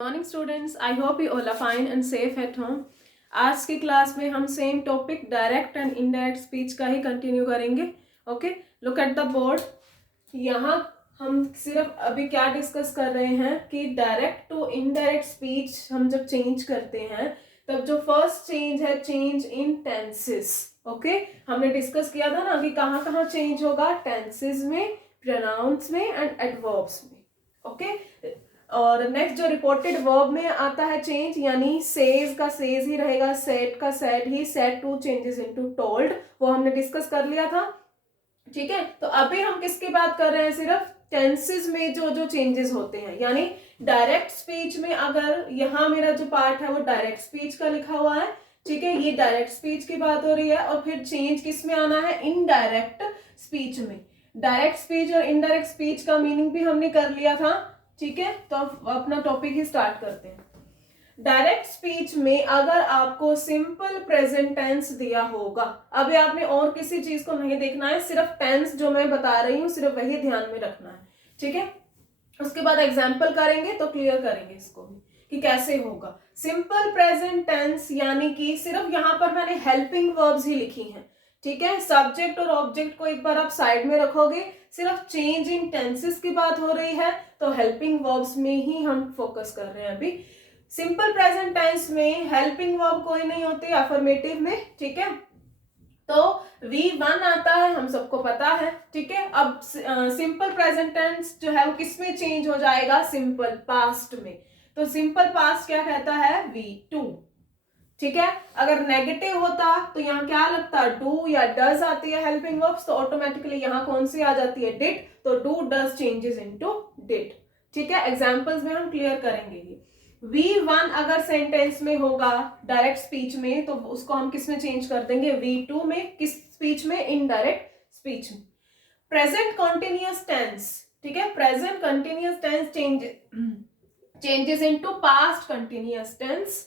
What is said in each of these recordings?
Morning students, I hope you all are fine and safe at home. आज की class में हम same topic direct and indirect speech का ही continue करेंगे। Okay, look at the board. यहाँ हम सिर्फ अभी क्या डिस्कस कर रहे हैं कि डायरेक्ट टू इनडायरेक्ट स्पीच हम जब चेंज करते हैं तब जो फर्स्ट चेंज है चेंज इन टेंसेस। ओके, हमने डिस्कस किया था ना कि कहाँ कहाँ चेंज होगा, टेंसेस में, प्रोनाउंस में एंड एडवर्ब्स में। ओके, और नेक्स्ट जो रिपोर्टेड वर्ब में आता है चेंज, यानी सेज का सेज ही रहेगा, सेड का सेड ही, said to changes into told, वो हमने डिस्कस कर लिया था। ठीक है, तो अभी हम किसकी बात कर रहे हैं, सिर्फ टेंसेस में जो जो चेंजेस होते हैं। यानी डायरेक्ट स्पीच में अगर यहाँ मेरा जो पार्ट है वो डायरेक्ट स्पीच का लिखा हुआ है, ठीक है, ये डायरेक्ट स्पीच की बात हो रही है। और फिर चेंज किस में आना है, इनडायरेक्ट स्पीच में। डायरेक्ट स्पीच और इनडायरेक्ट स्पीच का मीनिंग भी हमने कर लिया था। ठीक है, तो अपना टॉपिक ही स्टार्ट करते हैं। डायरेक्ट स्पीच में अगर आपको सिंपल प्रेजेंट टेंस दिया होगा, अभी आपने और किसी चीज को नहीं देखना है, सिर्फ टेंस जो मैं बता रही हूं सिर्फ वही ध्यान में रखना है। ठीक है, उसके बाद एग्जाम्पल करेंगे तो क्लियर करेंगे इसको भी कि कैसे होगा। सिंपल प्रेजेंट टेंस यानी कि सिर्फ यहाँ पर मैंने हेल्पिंग वर्ब्स ही लिखी हैं। ठीक है, सब्जेक्ट और ऑब्जेक्ट को एक बार आप साइड में रखोगे, सिर्फ चेंज इन टेंसेस की बात हो रही है, तो हेल्पिंग वर्ब्स में ही हम फोकस कर रहे हैं अभी। सिंपल प्रेजेंट टेंस में हेल्पिंग वर्ब कोई नहीं होती, अफर्मेटिव में। ठीक है, तो V1 आता है, हम सबको पता है। ठीक है, अब सिंपल प्रेजेंट टेंस जो है वो किस में चेंज हो जाएगा, सिंपल पास्ट में। तो सिंपल पास्ट क्या कहता है, V2। ठीक है, अगर नेगेटिव होता तो यहाँ क्या लगता, डू या डज आती है हेल्पिंग वर्ब्स, तो ऑटोमेटिकली यहाँ कौन सी आ जाती है, डिड। तो do does changes into did. ठीक है, एग्जांपल्स में हम क्लियर करेंगे ये। V1 अगर सेंटेंस में होगा डायरेक्ट स्पीच में, तो उसको हम किस में चेंज कर देंगे, V2 में। किस स्पीच में, इनडायरेक्ट स्पीच में। प्रेजेंट कंटिन्यूअस टेंस, ठीक है, present continuous tense changes into past continuous tense.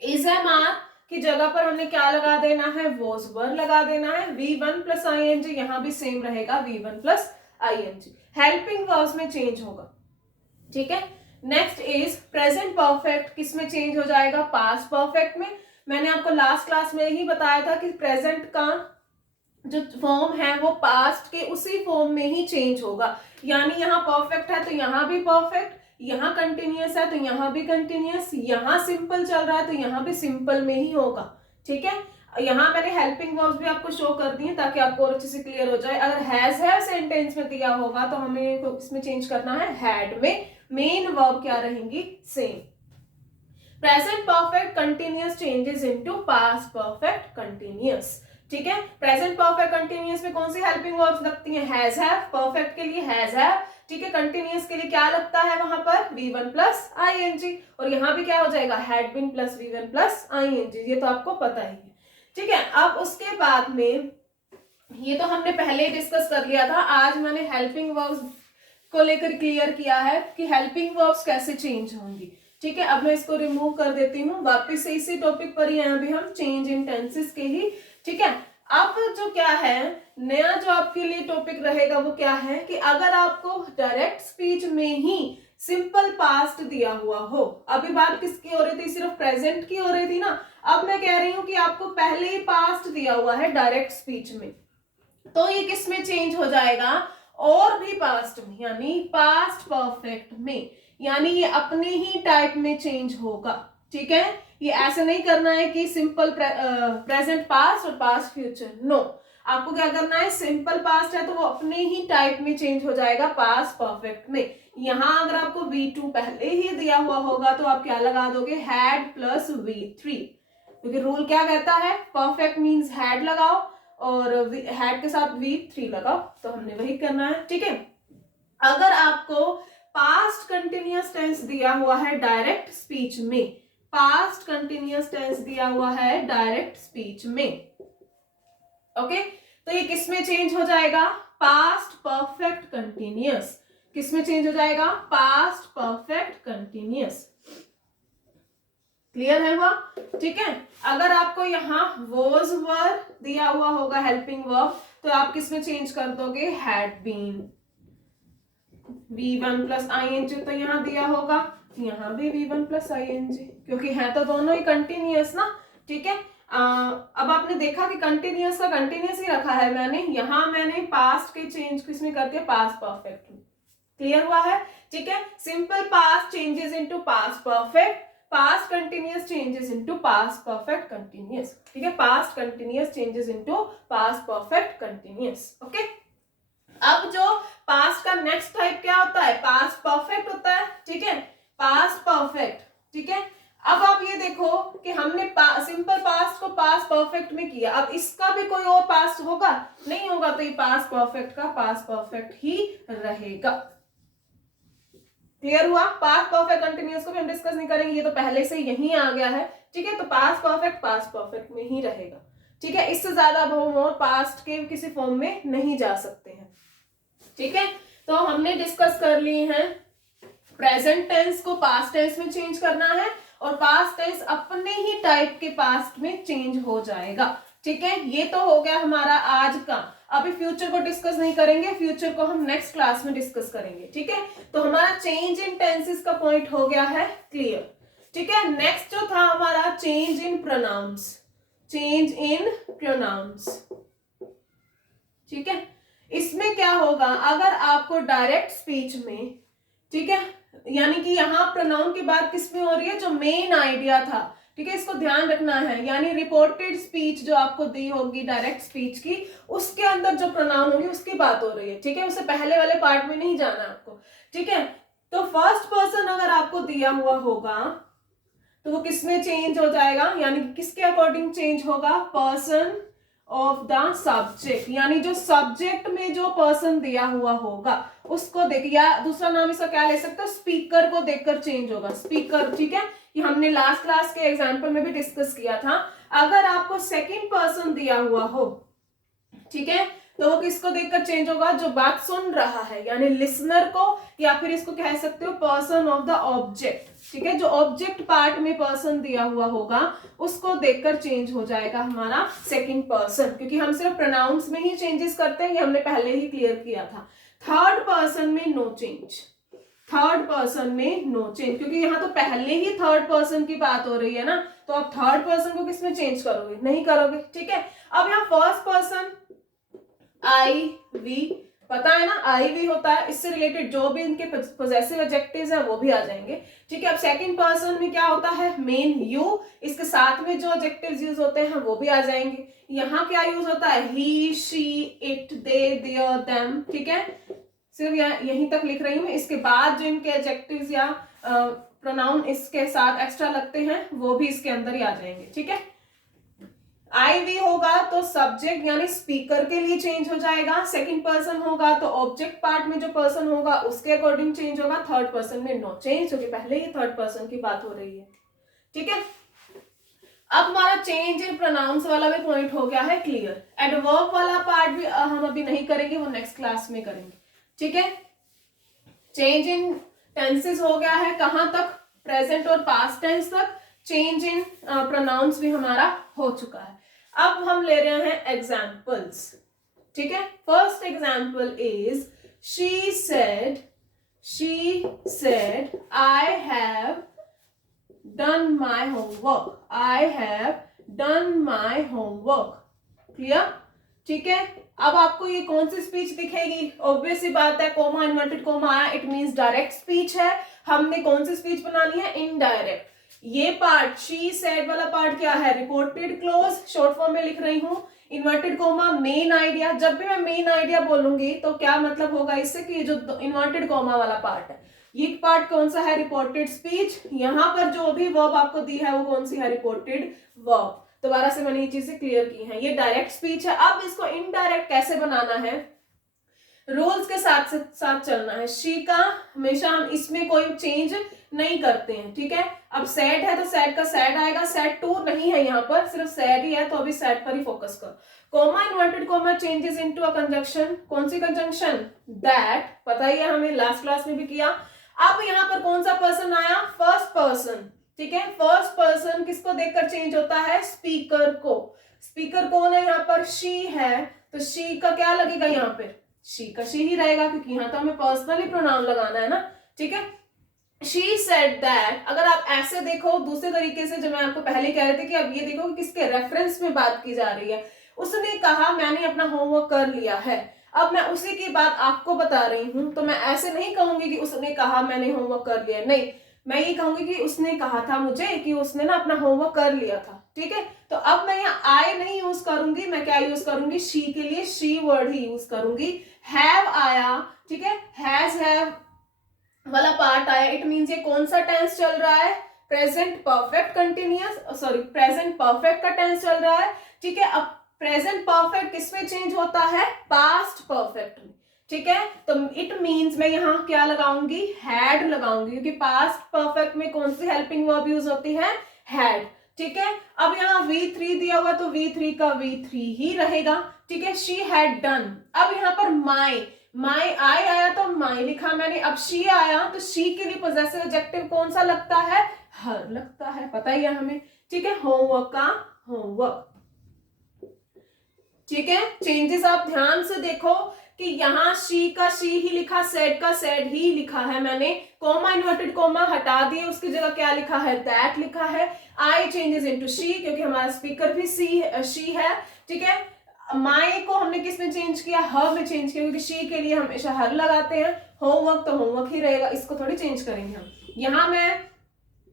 Is am are की जगह पर हमने क्या लगा देना है, वॉज वर लगा देना है। V1 प्लस ING यहां भी सेम रहेगा, V1 plus ING। Helping verbs में चेंज होगा। ठीक है, नेक्स्ट इज प्रेजेंट परफेक्ट, किस में चेंज हो जाएगा, पास्ट परफेक्ट में। मैंने आपको लास्ट क्लास में ही बताया था कि प्रेजेंट का जो फॉर्म है वो पास्ट के उसी फॉर्म में ही चेंज होगा। यानी यहाँ परफेक्ट है तो यहाँ भी परफेक्ट, यहाँ कंटिन्यूअस है तो यहाँ भी कंटिन्यूअस, यहाँ सिंपल चल रहा है तो यहाँ भी सिंपल में ही होगा। ठीक है, यहाँ मैंने हेल्पिंग वर्ब्स भी आपको शो कर दी है ताकि आपको और अच्छे से क्लियर हो जाए। अगर हैज सेंटेंस में दिया होगा तो हमें इसमें चेंज करना है हैड में। मेन वर्ब क्या रहेंगी, same. Present perfect continuous changes into past perfect continuous. ठीक है, प्रेजेंट परफेक्ट कंटिन्यूअस में कौन सी हेल्पिंग वर्ब्स लगती हैं, हैज हैव, परफेक्ट के लिए हैज हैव। ठीक है, कंटिन्यूअस के लिए क्या लगता है वहां पर, V1 प्लस ING। और यहाँ भी क्या हो जाएगा, had been plus V1 plus ING, ये तो आपको पता ही है। ठीक है, अब उसके बाद में ये तो हमने पहले ही डिस्कस कर लिया था, आज मैंने हेल्पिंग वर्ब्स को लेकर क्लियर किया है कि हेल्पिंग वर्ब्स कैसे चेंज होंगी। ठीक है, अब मैं इसको रिमूव कर देती हूँ, वापिस से इसी टॉपिक पर ही हैं अभी हम, चेंज इन टेंसेस के ही। ठीक है, अब जो क्या है नया जो आपके लिए टॉपिक रहेगा वो क्या है कि अगर आपको डायरेक्ट स्पीच में ही सिंपल पास्ट दिया हुआ हो, अभी बात किसकी हो रही थी, सिर्फ प्रेजेंट की हो रही थी ना। अब मैं कह रही हूं कि आपको पहले ही पास्ट दिया हुआ है डायरेक्ट स्पीच में, तो ये किस में चेंज हो जाएगा, और भी पास्ट में, यानी पास्ट परफेक्ट में। यानी ये अपने ही टाइप में चेंज होगा। ठीक है, ये ऐसे नहीं करना है कि सिंपल प्रेजेंट पास्ट और पास्ट फ्यूचर, नो। आपको क्या करना है, सिंपल पास्ट है तो वो अपने ही टाइप में चेंज हो जाएगा पास्ट परफेक्ट में। यहां अगर आपको V2 पहले ही दिया हुआ होगा तो आप क्या लगा दोगे, हैड प्लस V3, क्योंकि रूल क्या कहता है, परफेक्ट मीन्स हैड लगाओ और हैड के साथ V3 लगाओ, तो हमने वही करना है। ठीक है, अगर आपको पास्ट कंटिन्यूअस टेंस दिया हुआ है डायरेक्ट स्पीच में, पास्ट कंटिन्यूअस टेंस दिया हुआ है डायरेक्ट स्पीच में, ओके, तो ये किस में चेंज हो जाएगा, पास्ट परफेक्ट कंटिन्यूअस। किस में चेंज हो जाएगा, पास्ट परफेक्ट कंटिन्यूअस। क्लियर है हुआ। ठीक है, अगर आपको यहाँ वॉज वर दिया हुआ होगा हेल्पिंग वर्ब, तो आप किस में चेंज कर दोगे, had been. V1 plus ING तो यहाँ दिया होगा, यहाँ भी V1 प्लस ING, क्योंकि है तो दोनों ही कंटिन्यूअस ना, ठीक है। अब आपने देखा कि कंटिन्यूअस का कंटिन्यूअस ही रखा है मैंने, यहाँ मैंने पास्ट के चेंज किसमें कर दिया, पास्ट परफेक्ट में। क्लियर हुआ है, ठीक है। Simple past changes into past perfect, past continuous changes into past perfect continuous, ठीक है। Past continuous changes into past perfect continuous, okay. अब जो पास्ट का नेक्स्ट टाइप क्या होता है, पास्ट परफेक्ट होता है, ठीक है, पास्ट परफेक्ट, ठीक है। अब आप ये देखो कि हमने सिंपल पास्ट को पास्ट परफेक्ट में किया, अब इसका भी कोई और पास्ट होगा, नहीं होगा, तो ये पास्ट परफेक्ट का पास्ट परफेक्ट ही रहेगा। क्लियर हुआ, पास्ट परफेक्ट कंटिन्यूअस को भी हम डिस्कस नहीं करेंगे, ये तो पहले से यही आ गया है, ठीक है। तो पास्ट परफेक्ट में ही रहेगा, ठीक है। इससे ज्यादा अब हम और पास्ट के किसी फॉर्म में नहीं जा सकते हैं, ठीक है। तो हमने डिस्कस कर लिए हैं प्रेजेंट टेंस को पास्ट टेंस में चेंज करना है, और पास्ट टेंस अपने ही टाइप के पास्ट में चेंज हो जाएगा, ठीक है। ये तो हो गया हमारा आज का। अभी फ्यूचर को डिस्कस नहीं करेंगे, फ्यूचर को हम नेक्स्ट क्लास में डिस्कस करेंगे, ठीक है। तो हमारा चेंज इन टेंसेस का पॉइंट हो गया है क्लियर, ठीक है। नेक्स्ट जो था हमारा change in pronouns, change in pronouns, ठीक है। इसमें क्या होगा, अगर आपको डायरेक्ट स्पीच में, ठीक है, यानी कि यहाँ प्रोनाउन की बात किसमें हो रही है, जो मेन आइडिया था, ठीक है, इसको ध्यान रखना है। यानी रिपोर्टेड स्पीच जो आपको दी होगी डायरेक्ट स्पीच की, उसके अंदर जो प्रोनाउन होगी उसकी बात हो रही है, ठीक है। उससे पहले वाले पार्ट में नहीं जाना आपको, ठीक है। तो फर्स्ट पर्सन अगर आपको दिया हुआ होगा तो वो किसमें चेंज हो जाएगा, यानी कि किसके अकॉर्डिंग चेंज होगा, पर्सन ऑफ द सब्जेक्ट, यानी जो सब्जेक्ट में जो पर्सन दिया हुआ होगा उसको देख, या दूसरा नाम इसका क्या ले सकते हो, स्पीकर को देखकर चेंज होगा, स्पीकर, ठीक है। ये हमने लास्ट क्लास के एग्जांपल में भी डिस्कस किया था। अगर आपको सेकंड पर्सन दिया हुआ हो, ठीक है, तो वो किसको देखकर चेंज होगा, जो बात सुन रहा है, यानी लिसनर को, या फिर इसको कह सकते हो पर्सन ऑफ द ऑब्जेक्ट, ठीक है। जो ऑब्जेक्ट पार्ट में पर्सन दिया हुआ होगा उसको देखकर चेंज हो जाएगा हमारा सेकंड पर्सन, क्योंकि हम सिर्फ प्रोनाउंस में ही चेंजेस करते हैं, ये हमने पहले ही क्लियर किया था। थर्ड पर्सन में नो चेंज, थर्ड पर्सन में नो चेंज, क्योंकि यहाँ तो पहले ही थर्ड पर्सन की बात हो रही है ना, तो आप थर्ड पर्सन को किसमें चेंज करोगे, नहीं करोगे, ठीक है। अब यहाँ फर्स्ट पर्सन आई वी, पता है ना आई वी होता है, इससे रिलेटेड जो भी इनके पोजेसिव एडजेक्टिव्स हैं वो भी आ जाएंगे, ठीक है। अब सेकंड पर्सन में क्या होता है, मेन यू, इसके साथ में जो एडजेक्टिव्स यूज होते हैं वो भी आ जाएंगे। यहाँ क्या यूज होता है, he, she, it, they, there, them, ठीक है। सिर्फ यहीं तक लिख रही हूँ, इसके बाद जो इनके एडजेक्टिव्स या प्रोनाउन इसके साथ एक्स्ट्रा लगते हैं वो भी इसके अंदर ही आ जाएंगे, ठीक है। आई वी होगा तो सब्जेक्ट यानी स्पीकर के लिए चेंज हो जाएगा, सेकंड पर्सन होगा तो ऑब्जेक्ट पार्ट में जो पर्सन होगा उसके अकॉर्डिंग चेंज होगा, थर्ड पर्सन में नो चेंज, क्योंकि पहले ही थर्ड पर्सन की बात हो रही है, ठीक है। अब हमारा चेंज इन प्रोनाउंस वाला भी पॉइंट हो गया है क्लियर। एडवर्ब वाला पार्ट भी हम अभी नहीं करेंगे, वो नेक्स्ट क्लास में करेंगे, ठीक है। चेंज इन टेंसेस हो गया है, कहां तक, प्रेजेंट और पास्ट टेंस तक। चेंज इन प्रोनाउंस भी हमारा हो चुका है। अब हम ले रहे हैं एग्जाम्पल्स, ठीक है। First example is she said I have done my homework, I have done my homework, clear, ठीक है। अब आपको ये कौन सी स्पीच दिखेगी, ऑब्वियस सी बात है, कोमा इन्वर्टेड कोमा आया, इट मींस डायरेक्ट स्पीच है। हमने कौन सी स्पीच बनानी है, इनडायरेक्ट। ये पार्ट शी सेड वाला पार्ट क्या है, रिपोर्टेड क्लोज, शॉर्ट फॉर्म में लिख रही हूँ, इन्वर्टेड कोमा मेन आइडिया। जब भी मैं मेन आइडिया बोलूंगी तो क्या मतलब होगा इससे, कि जो इन्वर्टेड कोमा वाला पार्ट है, ये पार्ट कौन सा है, रिपोर्टेड स्पीच। यहाँ पर जो भी वर्ब आपको दी है वो कौन सी है, रिपोर्टेड वर्ब। दोबारा से मैंने ये चीजें क्लियर की हैं, ये डायरेक्ट स्पीच है। अब इसको इनडायरेक्ट कैसे बनाना है, रूल्स के साथ साथ चलना है। शी का हमेशा हम इसमें कोई चेंज नहीं करते हैं, ठीक है। अब सैड है तो सैड का सैड आएगा, सैड टू नहीं है यहाँ पर, सिर्फ सैड ही है, तो अभी सैड पर ही फोकस कर। Coma inverted coma changes into a conjunction, कौन सी कंजंक्शन, दैट, पता ही है हमें, लास्ट क्लास में भी किया। अब यहाँ पर कौन सा पर्सन आया, फर्स्ट पर्सन, ठीक है। फर्स्ट पर्सन किसको देखकर चेंज होता है, स्पीकर को। स्पीकर कौन है यहाँ पर, शी है, तो शी का क्या लगेगा यहाँ पे, शी का शी ही रहेगा, क्योंकि यहाँ तो हमें पर्सनली प्रोनाउन लगाना है ना, ठीक है। शी सेड दैट, अगर आप ऐसे देखो दूसरे तरीके से, जो मैं आपको पहले कह रहे थे कि अब ये देखो कि किसके रेफरेंस में बात की जा रही है। उसने कहा मैंने अपना होमवर्क कर लिया है। अब मैं उसी की बात आपको बता रही हूं, तो मैं ऐसे नहीं कहूंगी कि उसने कहा मैंने होमवर्क कर लिया, नहीं, मैं ये कहूंगी कि उसने कहा था मुझे कि उसने ना अपना होमवर्क कर लिया था। ठीक है, तो अब मैं यहाँ आई नहीं यूज करूंगी, मैं क्या यूज करूंगी, शी के लिए शी वर्ड ही यूज करूंगी। हैव आया, ठीक है, हैव वाला पार्ट आया, इट मींस ये कौन सा टेंस चल रहा है, present perfect continuous, sorry present perfect का टेंस चल रहा है। ठीक है, अब प्रेजेंट परफेक्ट किसमें चेंज होता है, पास्ट परफेक्ट में। ठीक है, तो इट मींस मैं यहाँ क्या लगाऊंगी, हैड लगाऊंगी, क्योंकि पास्ट परफेक्ट में कौन सी हेल्पिंग वर्ब यूज होती है, हैड। ठीक है, अब यहाँ V3 दिया हुआ तो V3 का V3 ही रहेगा। ठीक है, शी हैड डन। अब यहाँ पर माई आई आया तो माई लिखा मैंने, अब शी आया तो शी के लिए पोजेसिव एडजेक्टिव कौन सा लगता है, हर लगता है, पता ही है हमें। ठीक है, होमवर्क का होमवर्क। ठीक है, चेंजेस आप ध्यान से देखो कि यहाँ शी का शी ही लिखा, सेड का सेड ही लिखा है मैंने, कोमा इन्वर्टेड कोमा हटा दिए, उसकी जगह क्या लिखा है, दैट लिखा है। आई चेंजेस इनटू शी, क्योंकि हमारा स्पीकर भी शी है। ठीक है, माई को हमने किस में चेंज किया, हर में चेंज किया, क्योंकि शी के लिए हमेशा हर लगाते हैं। होमवर्क तो होमवर्क ही रहेगा, इसको थोड़ी चेंज करेंगे हम। यहाँ मैं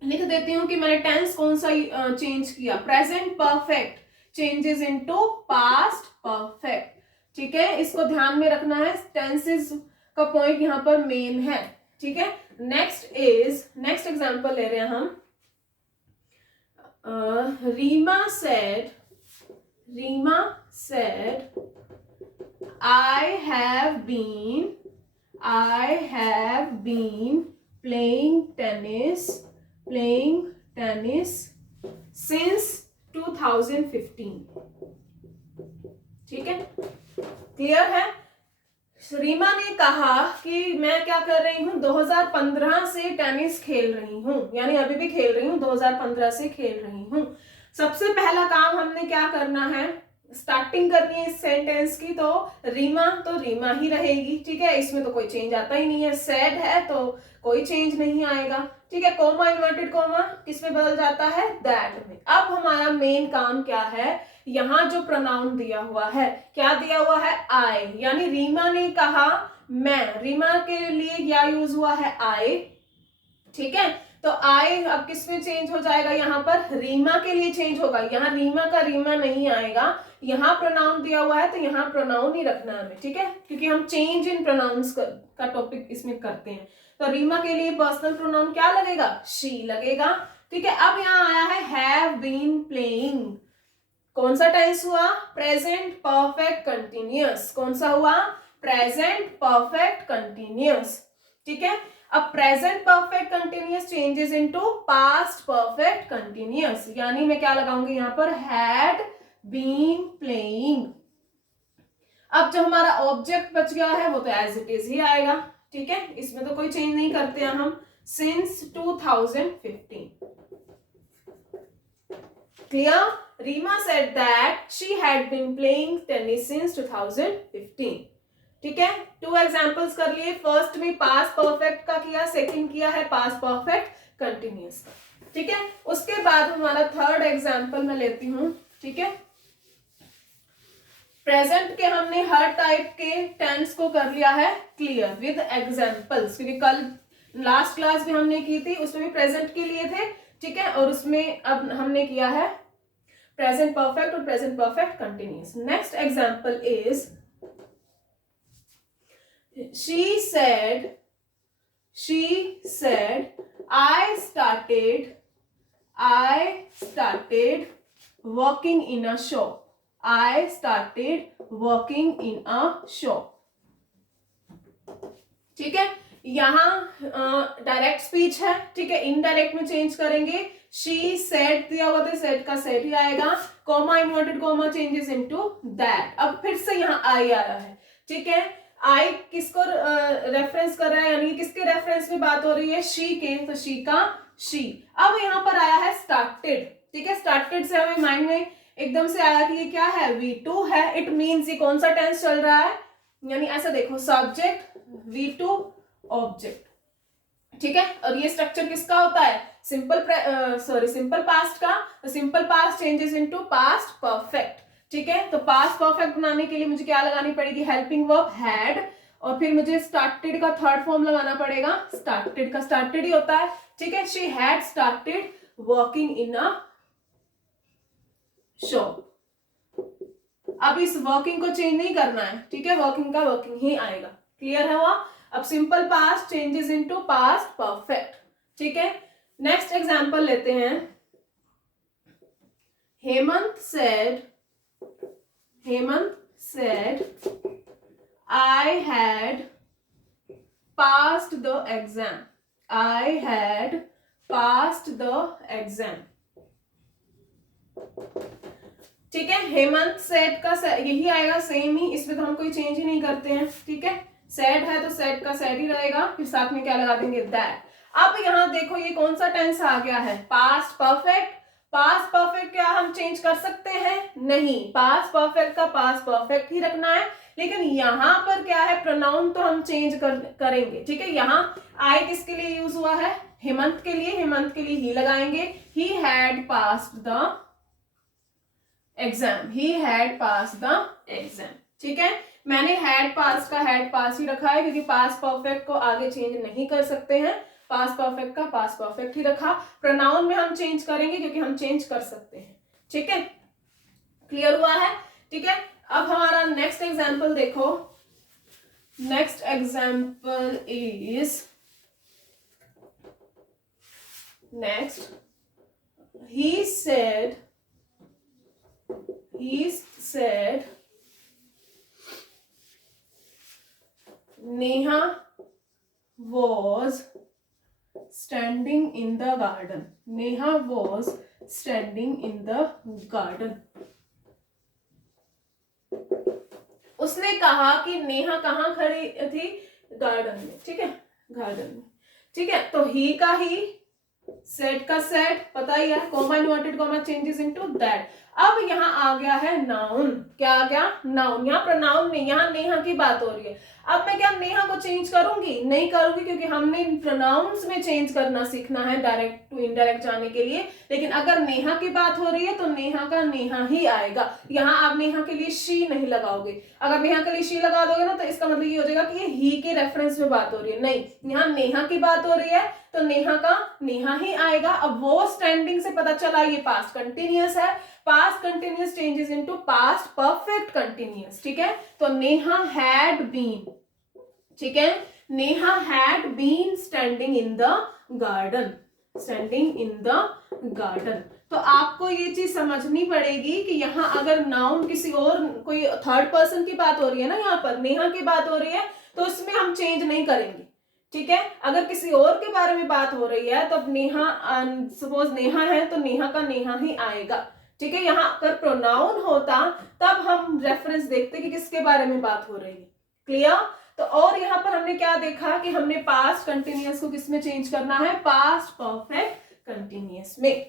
लिख देती हूँ कि मैंने टेंस कौन सा चेंज किया, present perfect changes into past perfect. ठीक है, इसको ध्यान में रखना है, टेंसेस का पॉइंट यहाँ पर मेन है। ठीक है, नेक्स्ट एग्जांपल ले रहे हैं हम। Reema said I have been playing tennis since 2015. ठीक है, क्लियर है। रीमा ने कहा कि मैं क्या कर रही हूँ, 2015 से टेनिस खेल रही हूँ, यानी अभी भी खेल रही हूँ, 2015 से खेल रही हूँ। सबसे पहला काम हमने क्या करना है, स्टार्टिंग करनी है इस सेंटेंस की, तो रीमा ही रहेगी। ठीक है, इसमें तो कोई चेंज आता ही नहीं है, सेड है तो कोई चेंज नहीं आएगा। ठीक है, कोमा इन्वर्टेड कोमा किसमें बदल जाता है, दैट में। अब हमारा मेन काम क्या है, यहाँ जो प्रोनाउन दिया हुआ है, क्या दिया हुआ है, आई, यानी रीमा ने कहा मैं, रीमा के लिए क्या यूज हुआ है, आई। ठीक है, तो आई अब किस में चेंज हो जाएगा, यहाँ पर रीमा के लिए चेंज होगा, यहाँ रीमा का रीमा नहीं आएगा, यहाँ प्रोनाउन दिया हुआ है तो यहाँ प्रोनाउन ही रखना है हमें। ठीक है, क्योंकि हम चेंज इन प्रोनाउंस का टॉपिक इसमें करते हैं, तो रीमा के लिए पर्सनल प्रोनाउन क्या लगेगा, शी लगेगा। ठीक है, अब यहाँ आया है हैव बीन प्लेइंग, कौन सा टेंस हुआ, प्रेजेंट परफेक्ट कंटिन्यूअस, कौन सा हुआ, प्रेजेंट परफेक्ट कंटिन्यूअस। ठीक है, अब present perfect continuous changes into past perfect continuous, यानी मैं क्या लगाऊंगी यहाँ पर, हैड बीन प्लेइंग। अब जो हमारा ऑब्जेक्ट बच गया है वो तो एज इट इज ही आएगा। ठीक है, इसमें तो कोई चेंज नहीं करते हैं हम, since 2015। Clear, Reema said that she had been playing tennis since 2015। ठीक है, 2 एग्जांपल्स कर लिए, फर्स्ट में पास्ट परफेक्ट का किया, सेकंड किया है पास्ट परफेक्ट कंटिन्यूअस का। ठीक है, उसके बाद हमारा थर्ड एग्जांपल मैं लेती हूं। ठीक है, प्रेजेंट के हमने हर टाइप के टेंस को कर लिया है क्लियर विद एग्जांपल्स, क्योंकि कल लास्ट क्लास भी हमने की थी, उसमें भी प्रेजेंट के लिए थे। ठीक है, और उसमें अब हमने किया है प्रेजेंट परफेक्ट और present perfect continuous. Next example is she said I started working in a shop. ठीक है, यहाँ डायरेक्ट स्पीच है। ठीक है, इनडायरेक्ट में चेंज करेंगे, शी सेड दिया हुआ तो सेड का सेड ही आएगा, coma inverted coma changes into that. अब फिर से यहाँ आई आया है। ठीक है, आई किसको रेफरेंस कर रहा है, यानी किसके रेफरेंस में बात हो रही है, शी के, तो शी का शी। अब यहाँ पर आया है स्टार्टेड। ठीक है, स्टार्टेड से हमें माइंड में एकदम से आया कि ये क्या है, V2 है, इट मींस ये कौन सा टेंस चल रहा है, यानी ऐसा देखो, सब्जेक्ट V2 ऑब्जेक्ट। ठीक है। और ये स्ट्रक्चर किसका होता है, सिंपल पास्ट का। Simple past changes into past perfect. ठीक है, तो पास्ट परफेक्ट बनाने के लिए मुझे क्या लगानी पड़ेगी, हेल्पिंग वर्ब हैड, और फिर मुझे स्टार्टेड का थर्ड फॉर्म लगाना पड़ेगा, स्टार्टेड का स्टार्टेड ही होता है। ठीक है, she had started working in a shop. अब इस वर्किंग को चेंज नहीं करना है, ठीक है, वर्किंग का वर्किंग ही आएगा। क्लियर है वहां। अब simple past changes into past perfect. ठीक है, नेक्स्ट एग्जांपल लेते हैं। Hemant said I had passed the exam. I had passed the exam. ठीक है, हेमंत सेड का यही आएगा, सेम ही, इसमें तो हम कोई चेंज ही नहीं करते हैं। ठीक है, सेड है तो सेड का सेड ही रहेगा, फिर साथ में क्या लगा देंगे, दैट। अब यहाँ देखो ये कौन सा टेंस आ गया है, पास्ट परफेक्ट। पास्ट परफेक्ट क्या हम चेंज कर सकते हैं, नहीं, पास्ट परफेक्ट का पास्ट परफेक्ट ही रखना है। लेकिन यहाँ पर क्या है, प्रोनाउन तो हम चेंज करेंगे। ठीक है, यहाँ आई किसके लिए यूज हुआ है, हेमंत के लिए, हेमंत के लिए ही लगाएंगे। He had passed the exam, he had passed the exam. ठीक है, मैंने हैड पास का हैड पास ही रखा है क्योंकि पास्ट परफेक्ट को आगे चेंज नहीं कर सकते हैं, पास्ट परफेक्ट का पास्ट परफेक्ट ही रखा। प्रोनाउन में हम चेंज करेंगे क्योंकि हम चेंज कर सकते हैं। ठीक है, क्लियर हुआ है। ठीक है, अब हमारा नेक्स्ट एग्जाम्पल देखो। Next example is, next he said Neha was standing in the garden. Neha was standing in the garden. उसने कहा कि नेहा कहाँ खड़ी थी, गार्डन में। ठीक है, गार्डन में। ठीक है, तो ही का ही, सेट का सेट पता ही है, comma inverted comma changes into that. अब यहाँ आ गया है नाउन, क्या आ गया, नाउन। यहाँ प्रोनाउन नहीं, यहाँ नेहा की बात हो रही है। अब मैं क्या नेहा को चेंज करूंगी, नहीं करूंगी, क्योंकि हमने प्रोनाउंस में चेंज करना सीखना है डायरेक्ट टू इनडायरेक्ट जाने के लिए। लेकिन अगर नेहा की बात हो रही है तो नेहा का नेहा ही आएगा। यहाँ आप नेहा के लिए शी नहीं लगाओगे। अगर नेहा के लिए शी लगा दोगे ना तो इसका मतलब ये हो जाएगा कि ये ही के रेफरेंस में बात हो रही है। नहीं, यहाँ नेहा की बात हो रही है तो नेहा का नेहा ही आएगा। अब वो स्टैंडिंग से पता चला ये पास्ट कंटिन्यूअस है, past continuous changes into past perfect continuous. ठीक है, तो नेहा हैड बीन, ठीक है, Neha had been standing in the garden, standing in the garden. तो आपको ये चीज समझनी पड़ेगी कि यहाँ अगर नाउन किसी और कोई थर्ड पर्सन की बात हो रही है ना, यहाँ पर नेहा की बात हो रही है तो उसमें हम चेंज नहीं करेंगे। ठीक है, अगर किसी और के बारे में बात हो रही है तो अब नेहा, सपोज नेहा है तो नेहा का नेहा ही आएगा। ठीक है, यहाँ अगर प्रोनाउन होता तब हम रेफरेंस देखते कि किसके बारे में बात हो रही है। क्लियर। तो और यहाँ पर हमने क्या देखा कि हमने पास्ट कंटिन्यूअस को किस में चेंज करना है, पास्ट परफेक्ट कंटिन्यूअस में।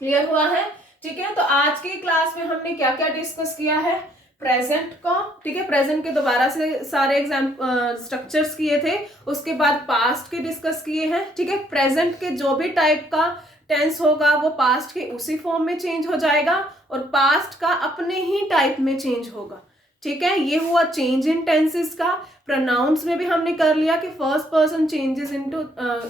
क्लियर हुआ है। ठीक है, तो आज की क्लास में हमने क्या क्या डिस्कस किया है, प्रेजेंट को। ठीक है, प्रेजेंट के दोबारा से सारे स्ट्रक्चर्स किए थे, उसके बाद पास्ट के डिस्कस किए हैं। ठीक है, प्रेजेंट के जो भी टाइप का टेंस होगा वो पास्ट के उसी फॉर्म में चेंज हो जाएगा और पास्ट का अपने ही टाइप में चेंज होगा। ठीक है, ये हुआ चेंज इन टेंसेस का। प्रोनाउंस में भी हमने कर लिया कि first person changes into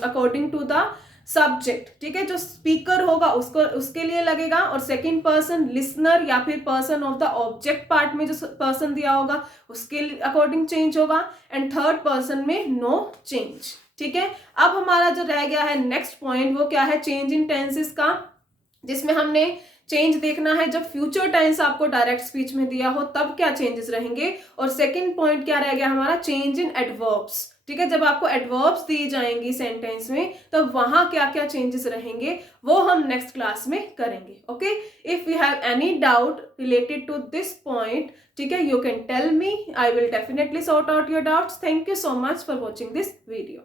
according to the subject. ठीक है, जो स्पीकर होगा उसको उसके लिए लगेगा, और सेकंड पर्सन लिसनर या फिर person of the object part में जो पर्सन दिया होगा उसके अकॉर्डिंग चेंज होगा, एंड थर्ड पर्सन में नो चेंज। ठीक है, अब हमारा जो रह गया है नेक्स्ट पॉइंट वो क्या है, चेंज इन टेंसेस का, जिसमें हमने चेंज देखना है जब फ्यूचर टेंस आपको डायरेक्ट स्पीच में दिया हो तब क्या चेंजेस रहेंगे। और सेकंड पॉइंट क्या रह गया हमारा, चेंज इन एडवर्ब्स। ठीक है, जब आपको एडवर्ब्स दी जाएंगी सेंटेंस में तो वहां क्या क्या चेंजेस रहेंगे वो हम नेक्स्ट क्लास में करेंगे। Okay, if you have any doubt related to this point, ठीक है, you can tell me, I will definitely sort out your doubts. Thank you so much for watching this video.